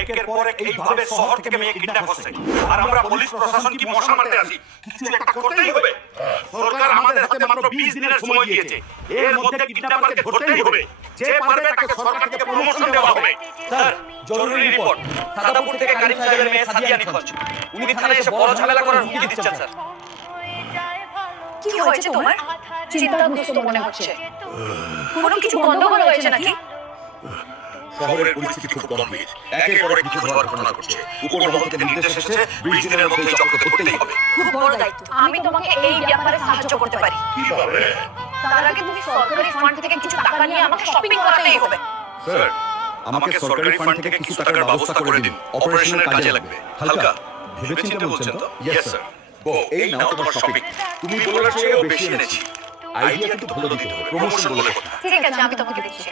একের পর এক এইভাবে শহর থেকে মেয়ে কিডন্যাপ হচ্ছে, আর আমরা পুলিশ প্রশাসন কি মশা মারতে আসি? কিছু একটা করতেই হবে। সরকার আমাদের হাতে মাত্র 20 দিনের সময় দিয়েছে, এর মধ্যে কিডন্যাপারকে ধরতেই হবে। যে পারবে তাকে সরকার থেকে প্রমোশন দেওয়া হবে। স্যার, জরুরি রিপোর্ট। সাদাপুর থেকে কারিম সাহেবের মেয়ে সাদিয়া নিখোঁজ। উনি থানায় এসে বড় ঝামেলা করার হুমকি দিচ্ছেন স্যার। কি হয়েছে তোমার? চিন্তাগ্রস্ত মনে হচ্ছে। কোনো কিছু গন্ডগোল হয়েছে নাকি? শহরের পরিস্থিতি খুব গম্ভীর, একের পর এক নিখোঁজ হওয়ার ঘটনা ঘটছে। উপরমহল থেকে নির্দেশ এসেছে 20 দিনের মধ্যে এই চক্রকে ধরতেই হবে। খুব বড় দায়িত্ব। আমি তোমাকে এই ব্যাপারে সাহায্য করতে পারি। কিভাবে? তার আগে তুমি সরকারি ফান্ড থেকে কিছু টাকা নিয়ে আমাকে শপিং করাতেই হবে। স্যার, আমাকে সরকারি ফান্ড থেকে কিছু টাকার ব্যবস্থা করে দিন, অপারেশনের কাজে লাগবে। হালকা ভেবেচিন্তে বলছেন তো? Yes sir. ও, এই নাও তোমার শপিং। তুমি বলার চেয়েও বেশি এনেছি। আইডিয়া কিন্তু ভালো দিতে হবে, প্রমোশন বলে কথা। ঠিক আছে, আমি তোমাকে দিচ্ছি।